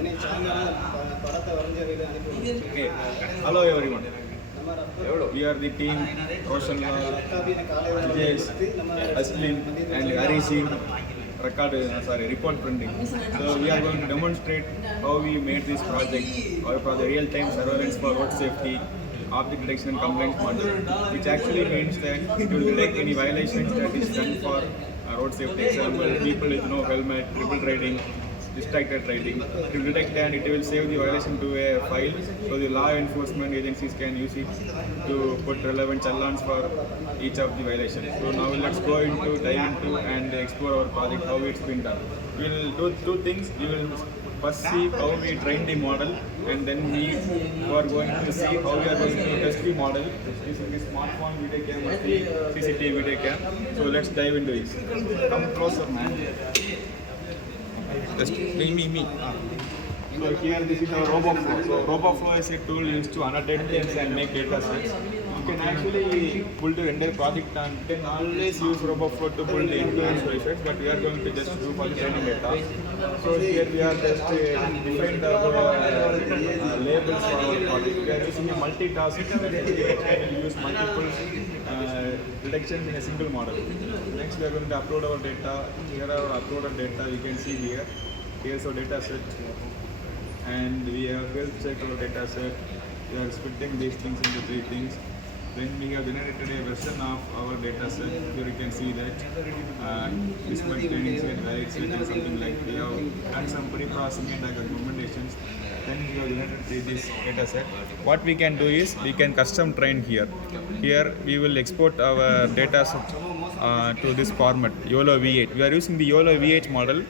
Okay. Hello everyone. We are the team Roshan Lal, Jayesh, Aslin and Arisin report printing. So we are going to demonstrate how we made this project, our project real-time surveillance for road safety, object detection and complaints module, which actually means that it will detect any violations that is done for road safety. Example, people with no helmet, triple riding, distracted riding. It will detect and it will save the violation to a file, so the law enforcement agencies can use it to put relevant challans for each of the violations. So now let's dive into and explore our project, how it's been done. We will do two things. We will first see how we train the model, and then we are going to see how we are going to test the model using the smartphone video cam or the CCTV video cam. So let's dive into it. Come closer, man. Just me. So here this is our RoboFlow. So RoboFlow is a tool used to annotate things and make data sets. You can actually build your entire project and you can always use RoboFlow to build the end-to-end solutions, but we are going to just do for the training data. So here we are just defined our labels for our project. We are using a multitask that will use multiple detections in a single model. Next we are going to upload our data. Here are our uploaded data. You can see here. Here's our data set. And we have health check our data set. We are splitting these things into three things. Then we have generated a version of our data set. Here you can see that this much training set, right set, and something like we have done some pre-processing and implementations. Then we have generated this data set. What we can do is we can custom train here. Here we will export our data set to this format, YOLO V8. We are using the YOLO V8 model.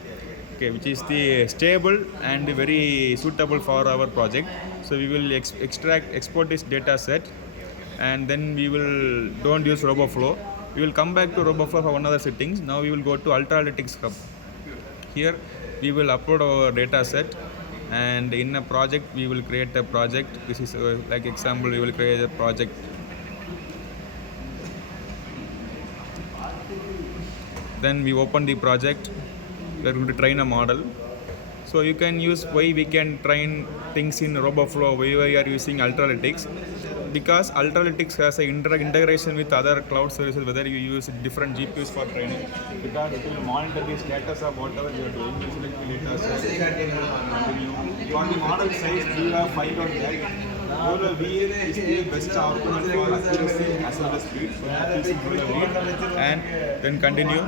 Okay, which is the stable and very suitable for our project. So we will export this data set, and then we will don't use RoboFlow. We will come back to RoboFlow for another settings. Now we will go to Ultra Analytics Hub. Here we will upload our data set, and in a project we will create a project. This is like example, we will create a project. Then we open the project. We are going to train a model. So you can use why we can train things in RoboFlow, why we are using Ultralytics, because Ultralytics has an integration with other cloud services, whether you use different GPUs for training, because it will monitor the status of whatever you are doing. You select the data set, continue. For the model size, we have 5 on that. YOLO V8 is the best argument for accuracy as well as speed. So YOLO V8 and then continue.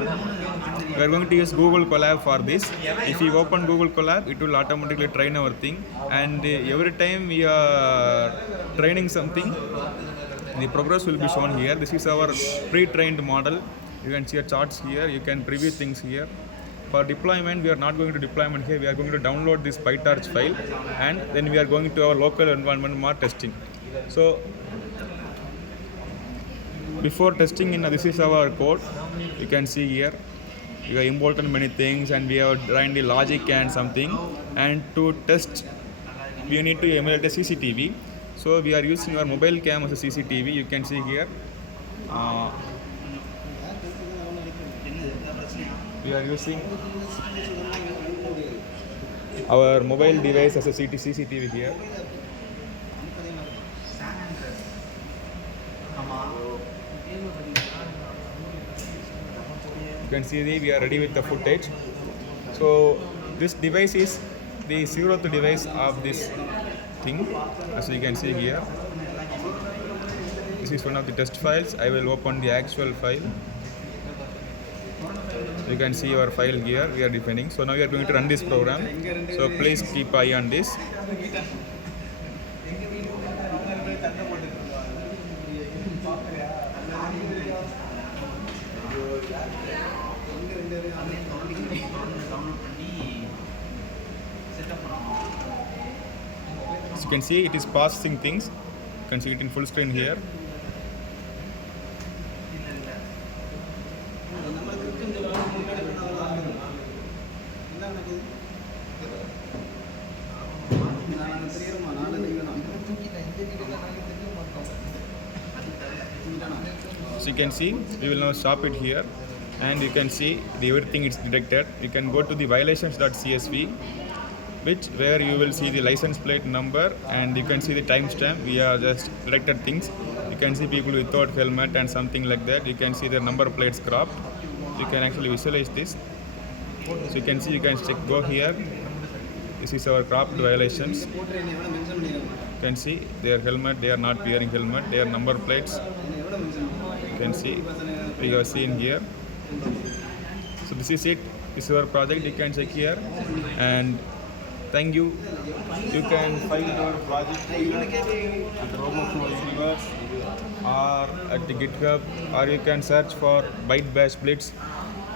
We are going to use Google Colab for this. If you open Google Colab, it will automatically train our thing. And every time we are training something, the progress will be shown here. This is our pre-trained model. You can see our charts here. You can preview things here. For deployment, we are not going to deployment here. We are going to download this PyTorch file, and then we are going to our local environment for testing. So before testing, this is our code. You can see here. We have imported many things, and we have run the logic and something. And to test, we need to emulate a CCTV. So we are using our mobile cam as a CCTV. You can see here. We are using our mobile device as a CCTV here. You can see we are ready with the footage. So this device is the 0th device of this thing, as you can see here. This is one of the test files. I will open the actual file. You can see our file here. We are defining. So now we are going to run this program. So please keep eye on this. As you can see, it is processing things. You can see it in full screen here. So you can see, we will now stop it here, and you can see everything is detected. You can go to the violations.csv, which where you will see the license plate number and you can see the timestamp. We are just detected things. You can see people without helmet and something like that. You can see the number plates cropped. You can actually visualize this. So you can see, you can check, go here. This is our cropped violations. You can see their helmet, they are not wearing helmet, their number plates. You can see, we have seen here. So this is it. This is our project. You can check here, and thank you. You can find our project here at RoboFlow Universe or at the GitHub, or you can search for Byte Bash Blitz,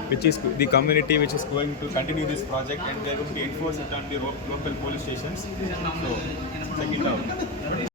which is the community which is going to continue this project, and they will be enforced it on the local police stations. So check it out.